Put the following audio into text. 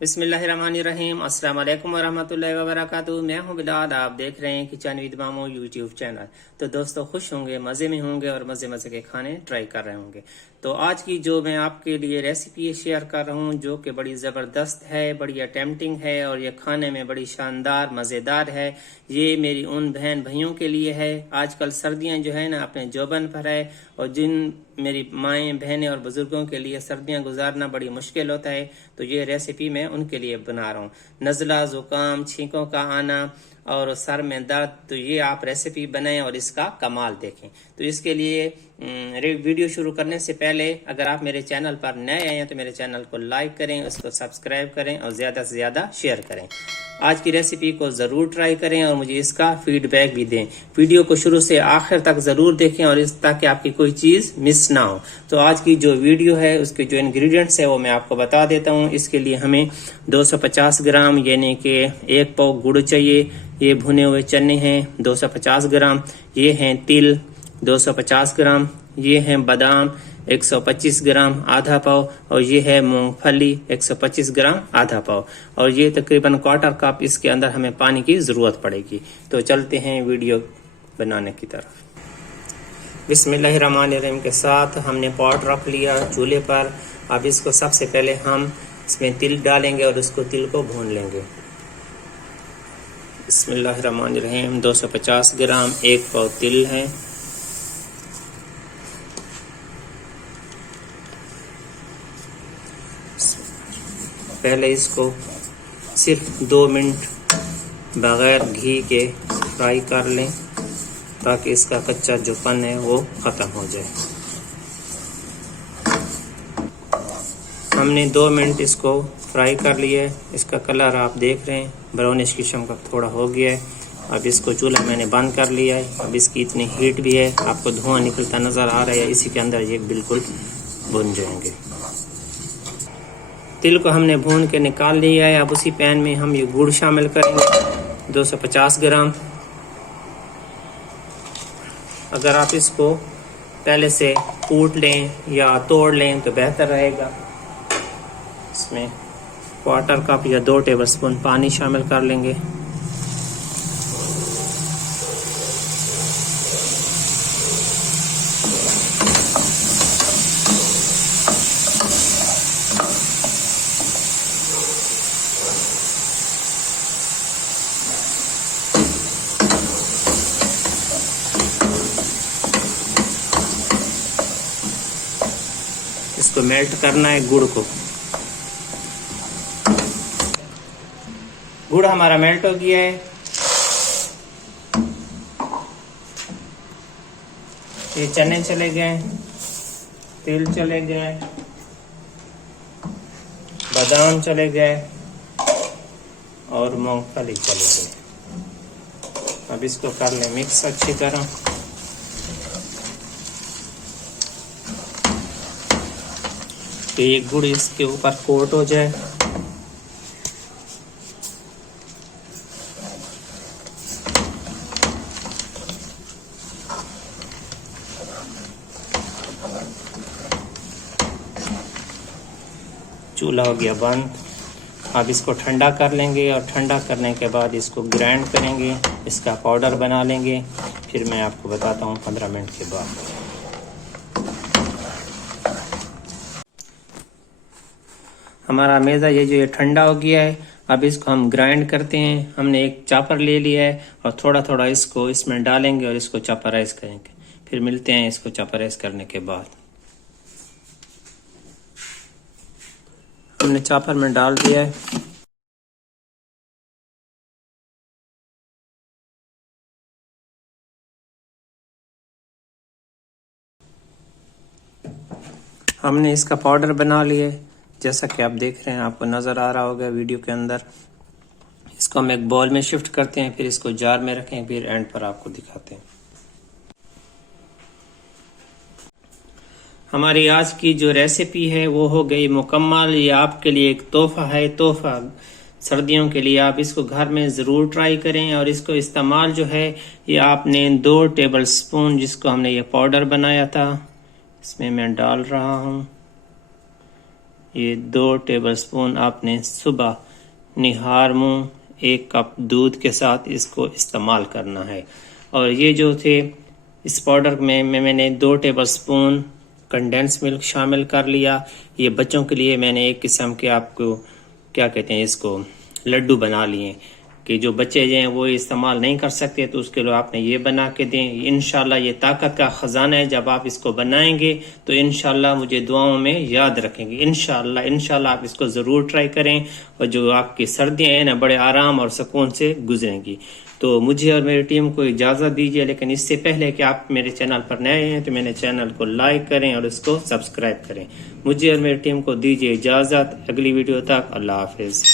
बिस्मिल्लाहिर्रहमानिर्रहीम। अस्सलाम वालेकुम वरहमतुल्लाहि वबरकातुहू। मैं हूं बिलाल, आप देख रहे हैं किचन विद मामू यूट्यूब चैनल। तो दोस्तों खुश होंगे, मज़े में होंगे और मज़े मज़े के खाने ट्राई कर रहे होंगे। तो आज की जो मैं आपके लिए रेसिपी शेयर कर रहा हूं जो कि बड़ी ज़बरदस्त है, बड़ी अटेम्प्टिंग है और ये खाने में बड़ी शानदार मज़ेदार है। ये मेरी उन बहन भाइयों के लिए है। आजकल सर्दियां जो है ना अपने जोबन पर है और जिन मेरी माएँ बहनें और बुजुर्गों के लिए सर्दियां गुजारना बड़ी मुश्किल होता है, तो ये रेसिपी मैं उनके लिए बना रहा हूँ। नज़ला, ज़ुकाम, छींकों का आना और सर में दर्द, तो ये आप रेसिपी बनाएं और इसका कमाल देखें। तो इसके लिए वीडियो शुरू करने से पहले अगर आप मेरे चैनल पर नए आए हैं तो मेरे चैनल को लाइक करें, उसको सब्सक्राइब करें और ज़्यादा से ज़्यादा शेयर करें। आज की रेसिपी को ज़रूर ट्राई करें और मुझे इसका फीडबैक भी दें। वीडियो को शुरू से आखिर तक ज़रूर देखें और ताकि आपकी कोई चीज़ मिस ना हो। तो आज की जो वीडियो है उसके जो इंग्रेडिएंट्स है वो मैं आपको बता देता हूँ। इसके लिए हमें 250 ग्राम यानी कि 1 पाव गुड़ चाहिए। ये भुने हुए चने हैं 250 ग्राम। ये हैं तिल 250 ग्राम। ये हैं बादाम 125 ग्राम आधा पाव। और ये है मूंगफली 125 ग्राम आधा पाव। और ये तकरीबन क्वार्टर कप इसके अंदर हमें पानी की ज़रूरत पड़ेगी। तो चलते हैं वीडियो बनाने की तरफ। बिस्मिल्लाहिर्रहमानिर्रहीम के साथ हमने पॉट रख लिया चूल्हे पर। अब इसको सबसे पहले हम इसमें तिल डालेंगे और उसको तिल को भून लेंगे। बिस्मिल्लाहिर्रहमानिर्रहीम 250 ग्राम 1 पाव तिल है। पहले इसको सिर्फ 2 मिनट बगैर घी के फ्राई कर लें ताकि इसका कच्चा जो पन है वो ख़त्म हो जाए। हमने 2 मिनट इसको फ्राई कर लिया है। इसका कलर आप देख रहे हैं ब्राउनिश किस्म का थोड़ा हो गया है। अब इसको चूल्हा मैंने बंद कर लिया है। अब इसकी इतनी हीट भी है, आपको धुआं निकलता नज़र आ रहा है। इसी के अंदर ये बिल्कुल भुन जाएंगे। तिल को हमने भून के निकाल लिया है। अब उसी पैन में हम ये गुड़ शामिल करेंगे 250 ग्राम। अगर आप इसको पहले से कूट लें या तोड़ लें तो बेहतर रहेगा। इसमें क्वार्टर कप या 2 टेबलस्पून पानी शामिल कर लेंगे। इसको मेल्ट करना है गुड़ को। गुड़ हमारा मेल्ट हो गया है। ये चने चले गए, तिल चले गए, बादाम चले गए और मूंगफली चले गए। अब इसको कर लें मिक्स अच्छी तरह। तो ये गुड़ इसके ऊपर कोट हो जाए। चूल्हा हो गया बंद। अब इसको ठंडा कर लेंगे और ठंडा करने के बाद इसको ग्राइंड करेंगे, इसका पाउडर बना लेंगे। फिर मैं आपको बताता हूँ 15 मिनट के बाद। हमारा मेज़ा ये ठंडा हो गया है। अब इसको हम ग्राइंड करते हैं। हमने एक चॉपर ले लिया है और थोड़ा थोड़ा इसको इसमें डालेंगे और इसको चॉपराइज करेंगे। फिर मिलते हैं इसको चॉपराइज करने के बाद। हमने चॉपर में डाल दिया है। हमने इसका पाउडर बना लिया है जैसा कि आप देख रहे हैं, आपको नज़र आ रहा होगा वीडियो के अंदर। इसको हम एक बॉल में शिफ्ट करते हैं, फिर इसको जार में रखें, फिर एंड पर आपको दिखाते हैं। हमारी आज की जो रेसिपी है वो हो गई मुकम्मल। ये आपके लिए एक तोहफा है, तोहफा सर्दियों के लिए। आप इसको घर में ज़रूर ट्राई करें और इसको इस्तेमाल जो है ये आपने 2 टेबल स्पून जिसको हमने ये पाउडर बनाया था इसमें मैं डाल रहा हूँ। ये 2 टेबलस्पून आपने सुबह निहार मुंह 1 कप दूध के साथ इसको इस्तेमाल करना है। और ये जो थे इस पाउडर में मैंने 2 टेबलस्पून कंडेंस मिल्क शामिल कर लिया। ये बच्चों के लिए मैंने एक किस्म के आपको क्या कहते हैं इसको लड्डू बना लिए कि जो बच्चे जो हैं वो इस्तेमाल नहीं कर सकते, तो उसके लिए आपने ये बना के दें। इंशाल्लाह ये ताकत का खजाना है, जब आप इसको बनाएंगे तो इंशाल्लाह मुझे दुआओं में याद रखेंगे। इंशाल्लाह आप इसको ज़रूर ट्राई करें और जो आपकी सर्दियाँ हैं ना बड़े आराम और सुकून से गुजरेंगी। तो मुझे और मेरी टीम को इजाज़त दीजिए, लेकिन इससे पहले कि आप मेरे चैनल पर नए हैं तो मेरे चैनल को लाइक करें और इसको सब्सक्राइब करें। मुझे और मेरी टीम को दीजिए इजाज़त। अगली वीडियो तक अल्लाह हाफिज़।